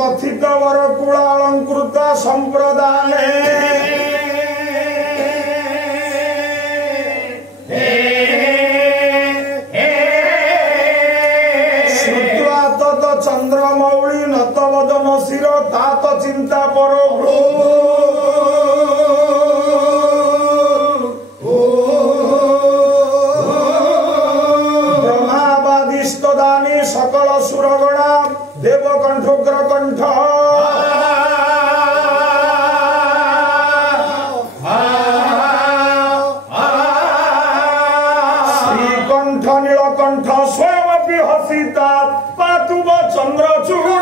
कथित वरकुल अलंकृत संप्रदाय श्रुत्वा तत चंद्रमौली नतवदन शिर तात चिंता पर ब्रह्मावादिस्तदानी सकल सुरगणा देवकंठोग्र कंठ श्रीकंठ नीलकंठ स्वयं हसिता पातुव चंद्रचूड़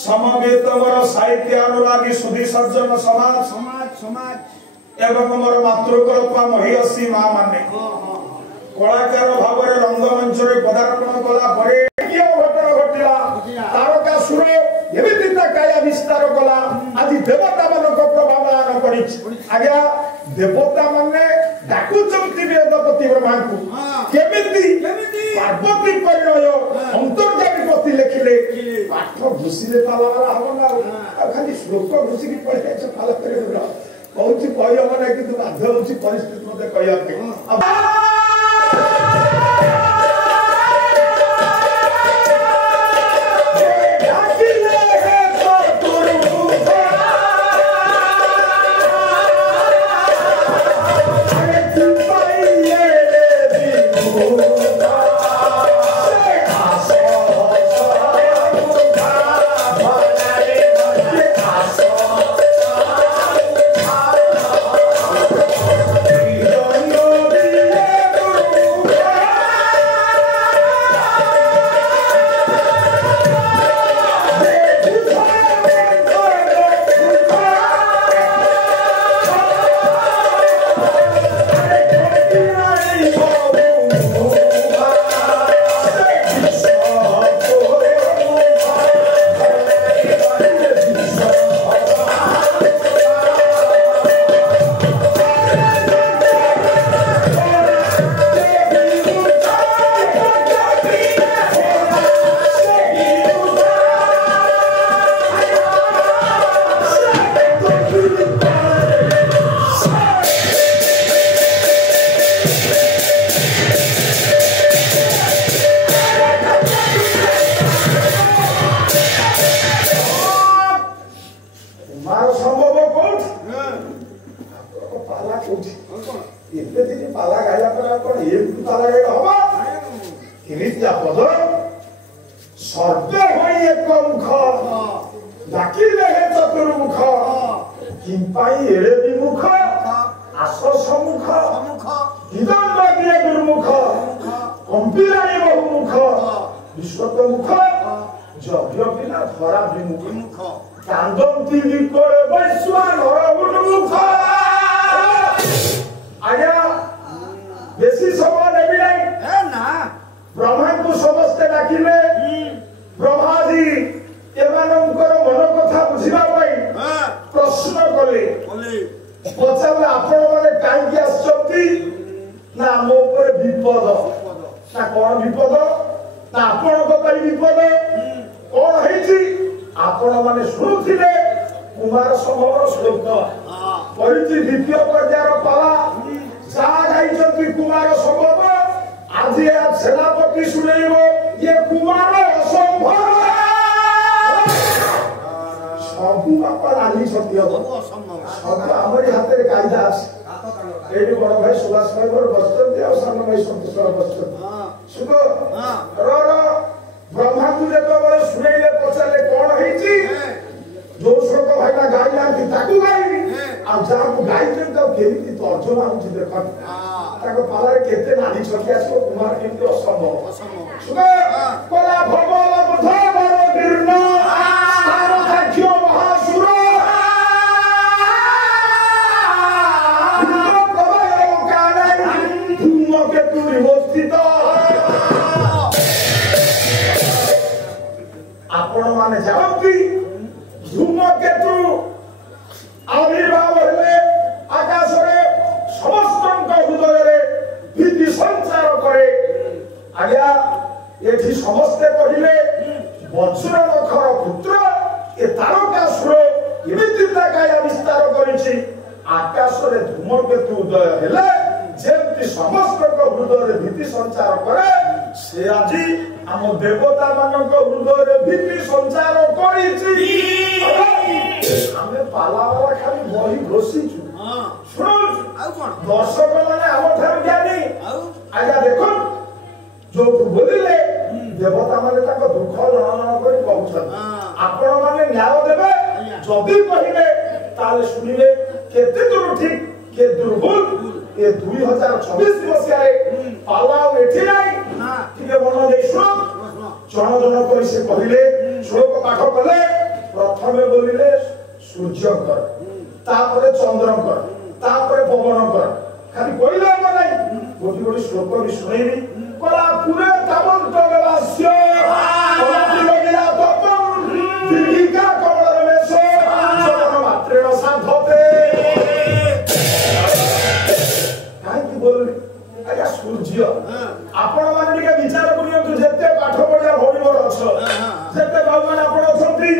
समवेत साहित्य अनुरागी सुधी सज्जन समाज समाज समाज एवं मोर मातृकल्पा महिषी माँ माने कलाकार भाव रंगमंच पदार्पण कला घटना घटला तारकासुर काया विस्तार कला आज देवता मान प्रभाव आन कर आज्ञा देवता माने डाकुचंती वेदपति ब्रह्मा को केमिति पार्वती परिणय अंतर्जामी पति लिखिले पाठ घुषिले पाला हम ना खाली श्लोक घुषिकी पढ़े पाला कर बहुत कही हम ना कि बाध्य हो परिस्थिति मत कह ब्रह्मा को समस्ते डाकिले ब्रह्मा जी एमानंकर मन कथा बुझिबा पई प्रश्न कले पचारे आपण माने काई आछती ना मो ऊपर विपद ना कोन विपद ना आपण को पई विपद कोन हेछि आपण माने सुनुथिले कुमार समवर श्लोक परिचि द्वितीय पर्यायर पाला जा गाइछति कुमार समवर आज सेनापति सुनेब ये कुमार असंभव सबू बापा रानी सत्य सब आमरी हाथ में कायदा ये बड़ भाई सुभाष भाई बसते और सान भाई संतोष बसते सुख ब्रह्मा को जो शुणेले पचारे कौन है जो श्लोक भाई ना गाई ना गाई गाई केमी तर्जमा हो देख पालार केते नानी छकिया कुमार केमती असंभव सुख कला भगवान ଏ ତାରକାସୁର ଏମିତି କାୟା ବିସ୍ତାର କରିଛି ଆକାଶରେ ଧୂମକେତୁ ଉଦୟ ହେଲେ ଯେମିତି ସମସ୍ତଙ୍କ ହୃଦୟରେ ଭୀତି ସଞ୍ଚାର କରେ ସେ ଆଜି ଆମ ଦେବତା ମାନଙ୍କ ହୃଦୟରେ ଭୀତି ସଞ୍ଚାର କରିଛି। ଆମେ ପାଲାବାଲା ଖାଲି ବହି ଘୋଷିଛୁ ଶୁଣୁଛୁ ଦର୍ଶକ ମାନେ ଆମ ଠାରୁ ଜ୍ଞାନୀ। ଆଜ୍ଞା ଦେଖନ୍ତୁ ଯୋଉ ବୋଲିଲେ ଦେବତା ମାନେ ତାଙ୍କ ଦୁଃଖ ଜଣାଣ କରି କହୁଛନ୍ତି ଆପଣ ମାନେ ନ୍ୟାୟ ଦେବେ ଯଦି କହିବେ ତାହେଲେ ଶୁଣିବେ କେତେ ଦୂର ଠିକ କେ ଦୁର୍ଭୁଲ। ଏ 2024 ମସିହାରେ ପାଲା ଆଉ ଏଠି ନାହିଁ ଟିକେ ମନ ଦେଇ ଶୁଣ ଜଣ ଜଣ କରି ସେ କହିଲେ ଶ୍ଲୋକ ପାଠ କଲେ ପ୍ରଥମେ ବୋଲିଲେ ସୂର୍ଯ୍ୟଙ୍କର ତାପରେ ଚନ୍ଦ୍ରଙ୍କର ତାପରେ ପବନଙ୍କର ଖାଲି କହିଲେ ହବ ନାହିଁ ଗୋଟି ଗୋଟି ଶ୍ଲୋକ ବି ଶୁଣେଇବି କଲା ପୁରେ ତାମନ୍ତ ବେଲାସ୍ୟ କଲାତି ଲଗିଲା ତପଂ ଦୀର୍ଘିକା କମଳର ବେଶ ଜଗନ ମାତ୍ରେଣ ସାଧତେ। କାହିଁକି ବୋଲିଲେ ଆଜ୍ଞା ସୂର୍ଯ୍ୟ ଆପଣ ମାନେ ଟିକେ ବିଚାର କରିନ୍ତୁ ଯେତେ ପାଠ ପଢିବା ଭଉଣୀ ମୋର ଅଛ ଯେତେ ବାବୁମାନେ ଆପଣ ଅଛନ୍ତି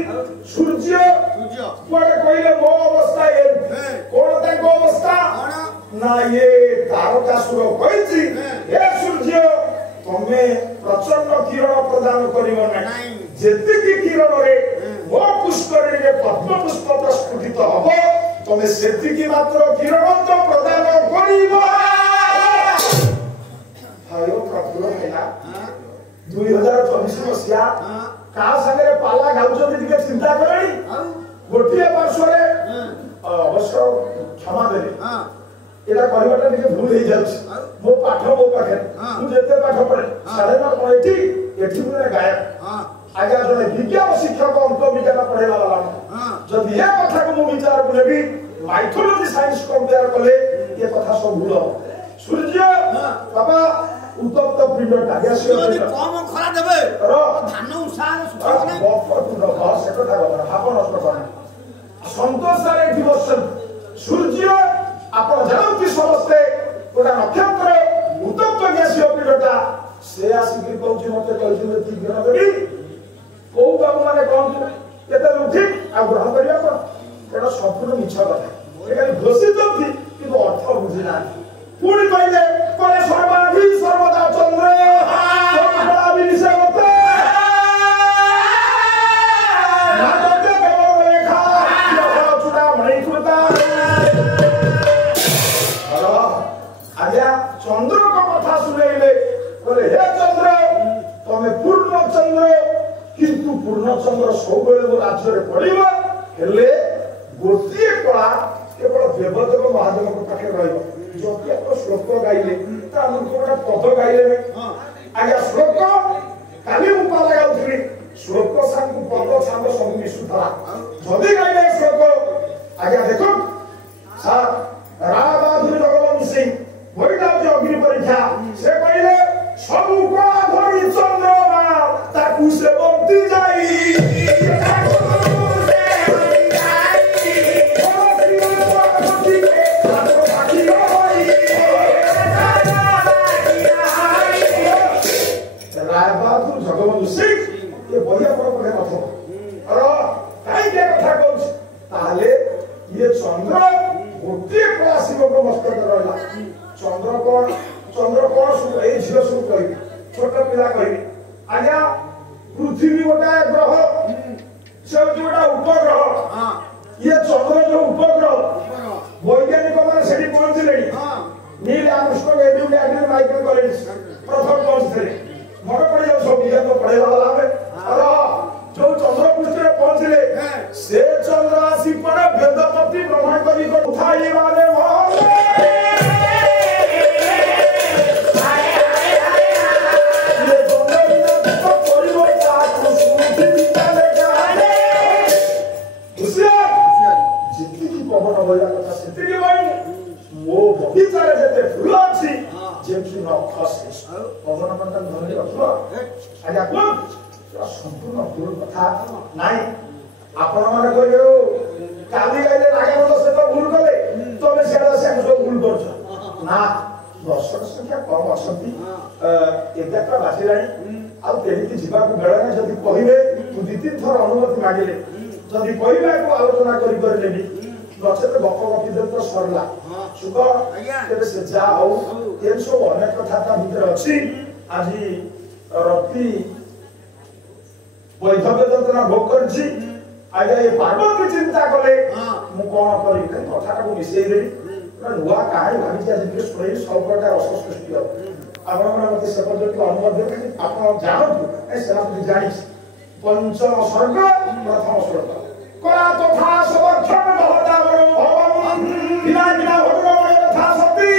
ସୂର୍ଯ୍ୟ କୁଆଡେ କହିଲେ ମୋ ଅବସ୍ଥା କଣ ତାଙ୍କ ଅବସ୍ଥା ନା ଇଏ ତାରକାସୁର କହିଛି ଏ ସୂର୍ଯ୍ୟ ତମେ ପ୍ରଚଣ୍ଡ କିରଣ ପ୍ରଦାନ କରିବ ନାହିଁ ଯେତିକି କିରଣରେ ମୋ ପୁଷ୍କରିଣୀରେ ପଦ୍ମ ପୁଷ୍ପ ପ୍ରସ୍ଫୁଟିତ ହବ ତମେ ସେତିକି ମାତ୍ର କିରଣ ତ ପ୍ରଦାନ କରିବ। ପ୍ରଫୁଲ୍ଲ ହେଲା 2024 ମସିହା କାହା ସାଙ୍ଗରେ ପାଲା ଗାଉଛନ୍ତି ଟିକେ ଚିନ୍ତା କଲେଣି ଗୋଟିଏ ପାର୍ଶ୍ୱରେ ଅବଶ୍ୟ କ୍ଷମା ଦେବେ এটা করিবাটা ଟିକେ ভুল হয়ে যাচ্ছে ମୋ ପାଠ ମୋ ପାଖରେ ମୁଁ ଯେତେ ପାଠ ପଢେ ସାଢେ ନଅ ଏଠି ମୁଁ ଗାୟକ ଆଜ୍ଞା ଜଣେ ବିଜ୍ଞାନ ଶିକ୍ଷକ ଅଙ୍କ ବିଜ୍ଞାନ ପଢେଇବା ବାଲା ଯଦି ଏ କଥାକୁ ମୁଁ ବିଚାରକୁ ନେବି ମାଇଥୋଲୋଜି ସାଇନ୍ସ କମ୍ପେୟାର କଲେ ଏ କଥା ସବୁ ଭୁଲ ହବ। ସୂର୍ଯ୍ୟ ବାବା ଉତ୍ତପ୍ତ ପିଣ୍ଡଟା ଗ୍ୟାସୀୟ ପିଣ୍ଡ କମ ଖରା ଦେବେ ଧାନ ଉଷାର ସେ କଥା ଭାବ ନଷ୍ଟ କରେ ସନ୍ତୋଷରେ ଏଠି ବସଛନ୍ତି ସୂର୍ଯ୍ୟ ଆପଣ ଜାଣନ୍ତି ସମସ୍ତେ ଗୋଟା ନକ୍ଷତ୍ର ଉତ୍ତପ୍ତ ଗ୍ୟାସୀୟ ପିଣ୍ଡଟା ସେ ଆସିକି କହୁଛି ମତେ କହିଛନ୍ତି ଠିକ ଦିନ ଦେବି କୋଉ ବାବୁ ମାନେ କହନ୍ତୁ କେତେ ଠିକ ଆଉ ଗ୍ରହଣ କରିବା କଣ ଏଟା ସମ୍ପୂର୍ଣ୍ଣ ମିଛ କଥା ଏখানে ଘୋଷିଛନ୍ତି କିନ୍ତୁ ଅର୍ଥ ବୁଝି ନାହାନ୍ତି। ପୁଣି କହିଲେ କହିଲେ ସର୍ବାଧି ସର୍ବଦା ଚନ୍ଦ୍ର चंद्र को कथा सुनेले बोले हे चंद्र तमे पूर्ण चंद्र किंतु पूर्ण चंद्र सब बेले राज्य रे पड़िबो हेले गोटिए कला केवल देवदेव महादेव को पाखे रहइबो जो कि आप श्लोक गाइले ता हम कोटा पद गाइले आगे श्लोक काली उपाल गाउथि श्लोक संग पद छांद सब मिसुथा जदी गाइले श्लोक आगे देखो सर रामाधुरी भगवान सिंह वहीटा जो अग्नि परीक्षा से कहले सब कला धरी चंद्रमा ताकू से बंती जाई रायबहादुर जगबंधु सिंह ये बढ़िया पर पड़े कथा और काई के कथा कहछ ताले ये चंद्र गोटे कला शिव को मस्तक रहला चंद्र कौन सुन ए झियो सुन कहि छोट पिला कहि आज्ञा पृथ्वी गोटा ग्रह से जोटा उपग्रह ये चंद्र जो उपग्रह वैज्ञानिक माने सेठी पहुंचले Neil Armstrong Edwin Edwin Michael Collins प्रथम पहुंचले मन पड़ जाओ सब विज्ञान को पढ़ेवा वाला में और जो चंद्र पृष्ठ रे पहुंचले से चंद्र आसी पड़े वेदपति ब्रह्मा कवि को उठाई वाले बगीचारे जेते फूल अछि जेमि न खसे पवन मंडल धरि रखो आज्ञा कोन संपूर्ण फूल कथा नाही आपण माने कहियो काली गाइले लागे तो से तो भूल गले तमे सेडा से सब भूल करछ ना दर्शक संख्या कम असंती 11टा बाजिलाणी आ केही जिबा को बेला नै जदी कहिबे तू दी तीन थर अनुमति मागिले जदि कहबा को आलोचना करि लेबी नचेत गप गपी देन तो सरला सुख केबे से जा हो एन सब अनेक कथा भीतर अछि आजि रति वैधव्य जंत्रणा भोग करछि आगे ये पार्वती चिंता कले मु कोन करी कथा को मिसई देबी नुआ कहानी भाभी आज के सुनै सब प्रकार रस सृष्टि हो आपण मते से पद्धति अनुमति देबे आपण जानतु ए सेनापति जानि पंचम स्वर्ग प्रथम स्वर्ग कला तथा समर्थन भवता भवन बिना बिना भगवान तथा सती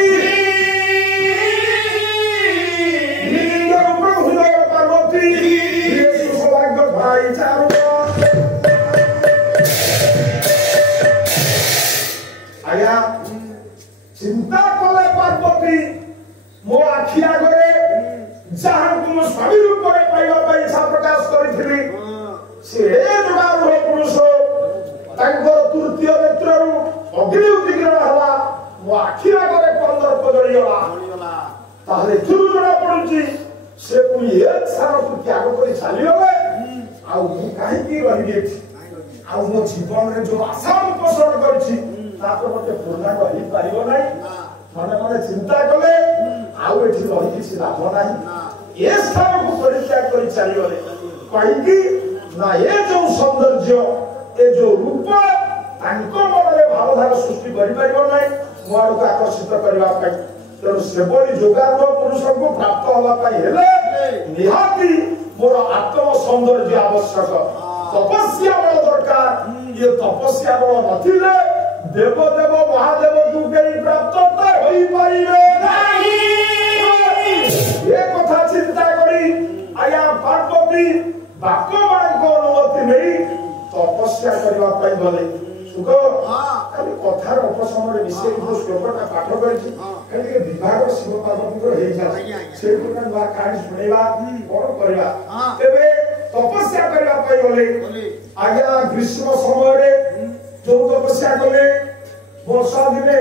निंद रूप हृदय पार्वती ये सौभाग्य भाई चारो आया चिंता कले पार्वती मो आखि आगे जहां को स्वामी रूप में पाइबा पाई इच्छा प्रकाश करिथिली से जुगारूढ़ पुरुष तांकर तृतीय नेत्ररू अग्नि उद्दीग्रण हला मो आखि आगे कंदर्प जळिगला ताहले थुरु जणा पडुची से पुनी एक सारा को त्याग करि चाली गले आ मु काहे की रहि गेछि आ मो जीवन रे जो आशा पोषण करछि ताको मते पूर्ण कहि पारिबो नै मने मने चिंता कले आउ एठी रहि किछि लाभ नाही ए स्थान को परित्याग करि चाली गले कहि ना ए जो सौंदर्य ए जो रूप तांको मनरे भावधारा सृष्टि करि पारिबो नै मोर को आकर्षित करबा पई तेणु सेबरी जोगारूढ़ पुरुष को प्राप्त होगा पाई हेले निहाती मोर आत्म सौंदर्य आवश्यक तपस्या बल दरकार ये तपस्या बल नथिले देव देव महादेव को कई प्राप्त होई पारिबे नाही ये कथा चिंता करी आया पार्वती बाकमान को अनुमति नहीं तपस्या करबा पाई गले सुख खाली कथार उपसमरे विषय को श्लोकटा पाठ करछि खाली विभाग शिव पार्वती को हे जा से प्रकार बा कहानी सुनेबा कोन करबा तबे तपस्या करबा पाई गले आज्ञा ग्रीष्म समय रे जो तपस्या कले वर्षा दिने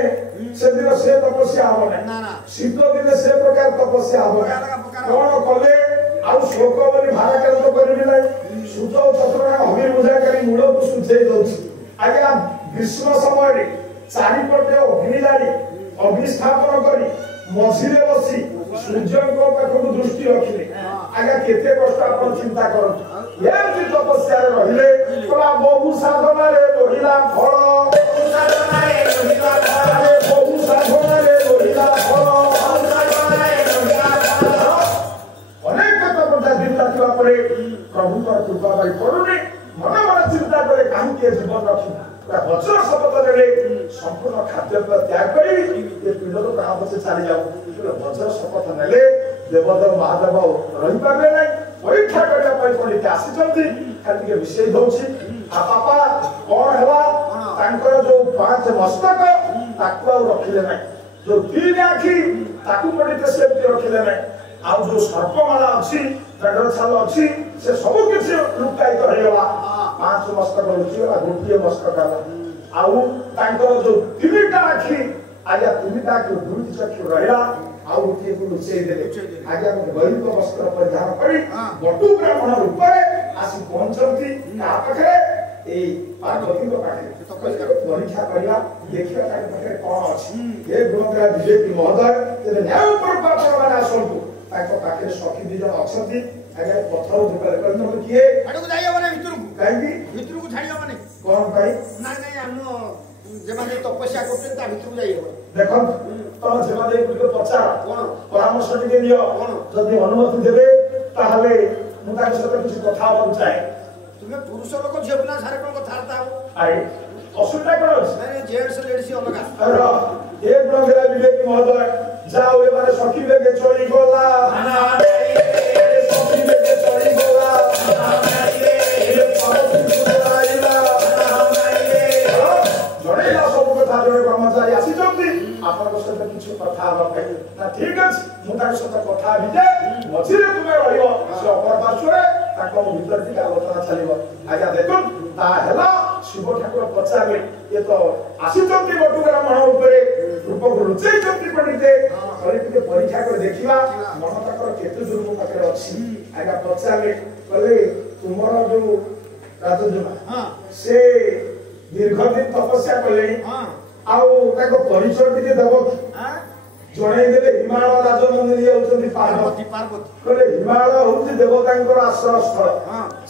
से दिन से तपस्या हो ना शीत दिने से प्रकार तपस्या हो कोन कले आ शोक बोली भारा केंद्र करबी नै सुत चतुरा हबी बुझा करी मूल को सुझे दउछि आज्ञा ग्रीष्म समय रे चारि पटे अग्नि जारी अग्नि स्थापन करी मझिरे बसी सूर्य को पाखु दृष्टि रखिले आज्ञा केते कष्ट आपण चिंता करत एमती तपस्या रे रहिले तोला बहु साधना रे लोहिला फल बहु साधना रे लोहिला फल बहु साधना रे लोहिला फल बहु साधना रे लोहिला फल अनेक तपस्या दिन रखिबा परे प्रभु पर कृपा भाई करूनी मन मन चिंता करे काहे के जीवन रखी वज्र शपथ देले संपूर्ण खाद्य त्याग करी ये पीड़ तो कहां से चली जाऊ वज्र शपथ नेले देवदेव महादेव रही पारे नै परीक्षा करबा पई पड़ी आसी जल्दी खाली के विषय दउछि आ पापा कोन हला तांकर जो पांच मस्तक ताकू रखिले नै जो तीन आखी ताकू पड़ी सेफ्टी रखिले नै आ जो सर्पमाला अछि जगर छाल अछि से सब किछि लुकाई करैला पांच मस्तक अछि आ गोटिए मस्तक आउ तांकर जो तीनटा आखी आया तीनटा के दुई चक्षु रहला आउ गोटिए को लुचै देले आज्ञा गरीब वस्त्र परिधान करी बटु ब्राह्मण रूप में आसी पहुंचती का पाखरे ए पार्वती को पाखरे परीक्षा करिया देखिया ताके पाखरे कोन अछि ए गुणग्रा विवेक महोदय ते न्याय पर पापन आसंतु ताको पाखरे सखी दिजन अछंती आगे पत्थर दुपर करन किए आडू को जाइयो माने भितर को छाड़ियो माने कोन भाई ना नहीं हम जेमाने तपस्या करते ता भितर को जाइयो देखो तो जेमाने को पचार कोन परामर्श दिके लियो जदी अनुमति देबे ताहले मु ताके सते किछ कथा होबा चाहे तुमे पुरुष लोक झेबना सारे कोन कथा रहता हो आई असुविधा कोन अछि जेंट्स लेडीज अलगा अरे एक ब्रह्मरा विवेक महोदय जाओ ए माने सखी बेगे चली गोला ना रे सखी बेगे चली गोला ना रे ए पावती सुनाइला ना रे जड़े ना सब कथा जड़े ब्रह्मचारी आसी जल्दी आपन सते किछ कथा होबा पाई ना ठीक अछि मु ताके सते कथा बिजे मझिरे तुमे रहियो से अपर पार्श्वरे ताको भीतर थी आलोचना चलिबो आज्ञा देखो ता हेला शिव ठाकुर पचारे ये तो आसी जल्दी बटु ब्राह्मण ऊपर रूप को रुचै जल्दी पडिते करे के परीक्षा कर देखिबा मन ताकर केते दुर्ग पाखरे अछि आज्ञा पचारे कहले तुमरो जो ରାଜଜୁମା ସେ ଦୀର୍ଘଦିନ ତପସ୍ୟା କଲେ ଆଉ ତାଙ୍କ ପରିଚୟ ଟିକେ ଦେବ ଜଣେଇ ଦେଲେ ହିମାଳୟ ରାଜନନ୍ଦିନୀ ହେଉଛନ୍ତି ପାର୍ବତୀ କହିଲେ ହିମାଳୟ ହଉଛି ଦେବତାଙ୍କର ଆଶ୍ରୟ ସ୍ଥଳ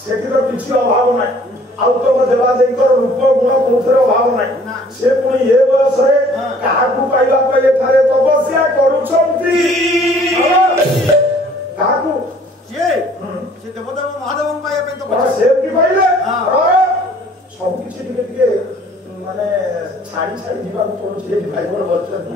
ସେଠି ତ କିଛି ଅଭାବ ନାହିଁ ଆଉ ତମ ଦେବାଦେବୀଙ୍କର ରୂପ ଗୁଣ କୋଉଥିରେ ଅଭାବ ନାହିଁ ସେ ପୁଣି ଏ ବୟସରେ କାହାକୁ ପାଇବା ପାଇଁ ଏଠାରେ ତପସ୍ୟା କରୁଛନ୍ତି କାହାକୁ ସେ ଦେବଦେବ ମହାଦେବଙ୍କୁ ପାଇବା ପାଇଁ ତପସ୍ୟା ସେମିତି କହିଲେ ସବୁ କିଛି ଟିକେ ଟିକେ ମାନେ ଛାଡି ଛାଡି ଯିବାକୁ ପଡୁଛି ଭାଇ ମୋର ବଛନ୍ତି